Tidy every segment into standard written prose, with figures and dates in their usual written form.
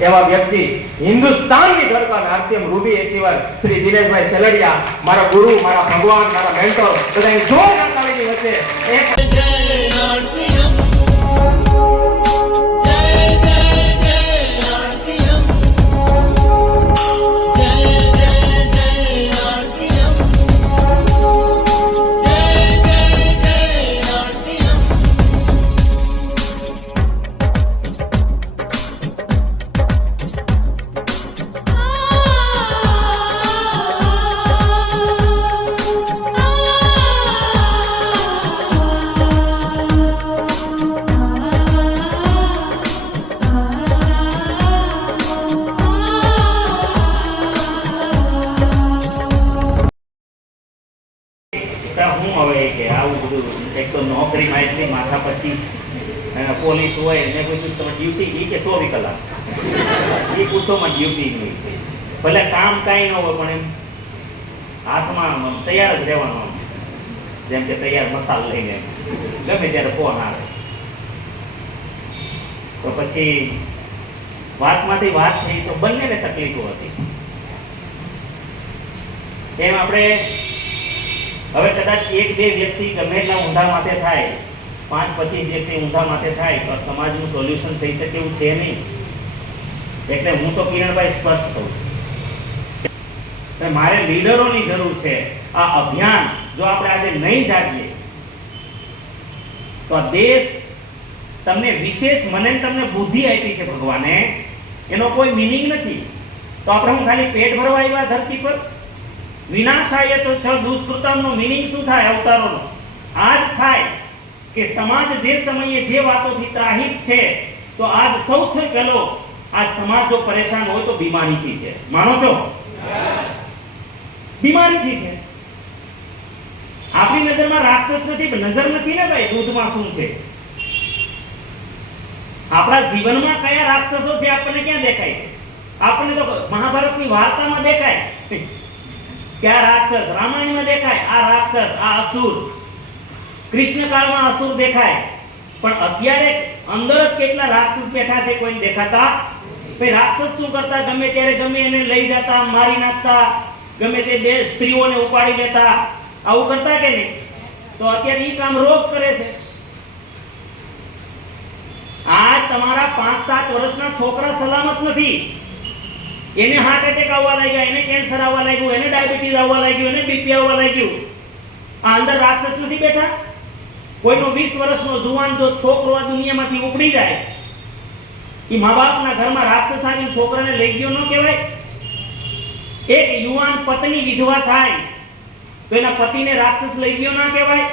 એવા વ્યક્તિ હિન્દુસ્તાનની ધડકન RCM ruby achiever Shri Dineshbhai Seldiya, મારા ગુરુ, મારા ભગવાન, મારા મેન્ટોર, બધાની જોરદાર તાળીની વચ્ચે એક નોકરીમાં એટલી માથા પછી પોલીસ હોય એને પૂછ્યું તમે ડ્યુટી કે 24 કલાક એ પૂછોમાં ડ્યુટી નહીં, ભલે કામ કાંઈ ન હોય પણ એમ હાથમાં તૈયાર જ રહેવાનું, જેમ કે તૈયાર મસાલ લઈને ગમે ત્યારે ફોન આવે. તો પછી વાતમાંથી વાત થઈ તો બંનેને તકલીફો હતી. એમ આપણે હવે કદાચ એક બે વ્યક્તિ ગમે એટલા ઊંધા માથે થાય, 5-25 વ્યક્તિ ઊંધા માથે થાય તો સમાજનું સોલ્યુશન થઈ શકે એવું છે નહીં. એટલે હું તો કિરણભાઈ સ્પષ્ટ કહું છું, મારે લીડરોની જરૂર છે. આ અભિયાન જો આપણે આજે નહીં જાગીએ તો આ દેશ તમને વિશેષ, મને તમને બુદ્ધિ આપી છે ભગવાને, એનો કોઈ મિનિંગ નથી. તો આપણે હું ખાલી પેટ ભરવા આવ્યા ધરતી પર? વિનાશાય તો દુષ્કૃતમનો મિનિંગ શું થાય અવતારોનો? આજ થાય કે સમાજ જે સમયે જે વાતોથી ત્રાહિત છે, તો આજ સૌથી પહેલો આજ સમાજ જો પરેશાન હોય તો બીમારીથી છે. માનો છો? બીમારીથી છે. આપણી નજરમાં રાક્ષસ નથી, નજર નથી ને ભાઈ, દૂધમાં શું છે? આપણા જીવનમાં કયા રાક્ષસો છે આપણને ક્યાં દેખાય છે? આપણને તો મહાભારતની વાર્તામાં દેખાય કે આ રાક્ષસ, રામાયણમાં દેખાય આ રાક્ષસ, આ અસુર, કૃષ્ણ કાળમાં અસુર દેખાય. પણ અત્યારે અંદર જ કેટલા રાક્ષસ બેઠા છે કોઈને દેખાતા? ભાઈ રાક્ષસ શું કરતા? ગમે ત્યારે ગમે એને લઈ જતા, મારી નાખતા, ગમે તે બે સ્ત્રીઓને ઉપાડી લેતા, આવું કરતા કે નહીં? તો અત્યારે ઈ કામ રોગ કરે છે. આ તમારા 5-7 વર્ષના છોકરા સલામત નથી. એને હાર્ટ એટેક આવવા લાગ્યા, એને કેન્સર આવવા લાગ્યું, એને ડાયાબિટીસ આવવા લાગ્યું, એને બીપી આવવા લાગ્યું. આ અંદર રાક્ષસ નથી બેઠા? કોઈનો 20 વર્ષનો જુવાન જો છોકરો આ દુનિયામાંથી ઉપડી જાય, એ મા બાપના ઘરમાં રાક્ષસ આવીને છોકરાને લઈ ગયો ન કહેવાય? એક યુવાન પત્ની વિધવા થાય તો એના પતિને રાક્ષસ લઈ ગયો ના કહેવાય?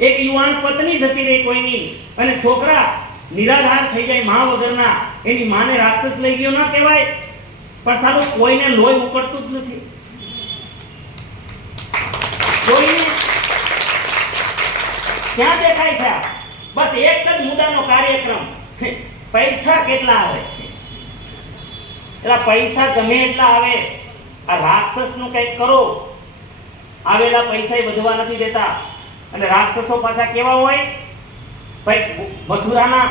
એક યુવાન પત્ની જતી રહી કોઈની અને છોકરા નિરાધાર થઈ જાય મા વગરના, એની માને રાક્ષસ લઈ ગયો ના કહેવાય? પણ સારું કોઈને લોહી ઉકળતું જ નથી. કોઈને ક્યાં દેખાય છે? બસ એક જ મુદ્દાનો કાર્યક્રમ, પૈસા કેટલા આવે. એટલે પૈસા ગમે એટલા આવે, આ રાક્ષસનું કંઈક કરો. આવેલા પૈસા વધવા નથી દેતા. અને રાક્ષસો પાછા કેવા હોય ભાઈ? મથુરાના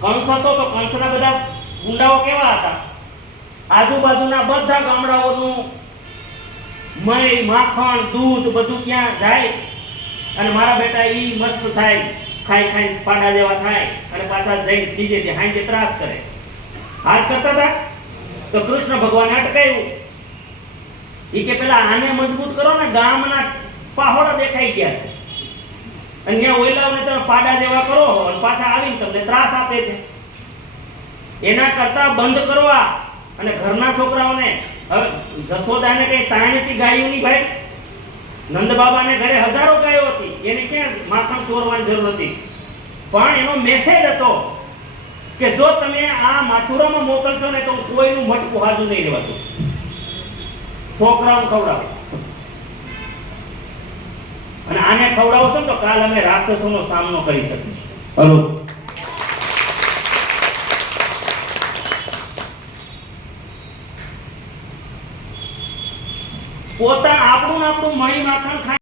કંસ હતો તો કંસના બધા ગુંડાઓ કેવા હતા? આજુબાજુના બધા ગામડાઓનું મય, માખણ, દૂધ બધું ત્યાં જાય અને મારા બેટા ઈ મસ્ત થાય, ખાઈ ખાઈ પાડા જેવા થાય અને પાછા જઈને બીજે તે હાંજે ત્રાસ કરે. આજ કરતા હતા તો કૃષ્ણ ભગવાને અટકાયું. ઈ કે પેલા આને મજબૂત કરો ને, ગામના પહાડો દેખાઈ ગયા છે અને ત્યાં ઓયલાઓને તમે પાડા જેવા કરો અને પાછા આવીને તમને ત્રાસ આપે છે. એના કરતા બંધ કરવા અને ઘરના છોકરાઓને. હવે જશોદાને કઈ તાણેથી ગાયું નહીં ભાઈ? નંદ બાબાને ઘરે હજારો ગાયો હતી, એને ક્યાં માખણ ચોરવાની જરૂર હતી? પણ એનો મેસેજ હતો કે જો તમે આ મથુરામાં મોકલશો ને તો કોઈનું મટકું હાજુ નહીં રહેવાતું, છોકરાઓને ખવડાવો. અને આને ખવડાવશો તો કાલ અમે રાક્ષસોનો સામનો કરી શકીશું. હલો, પોતા આપણું મહી માખણ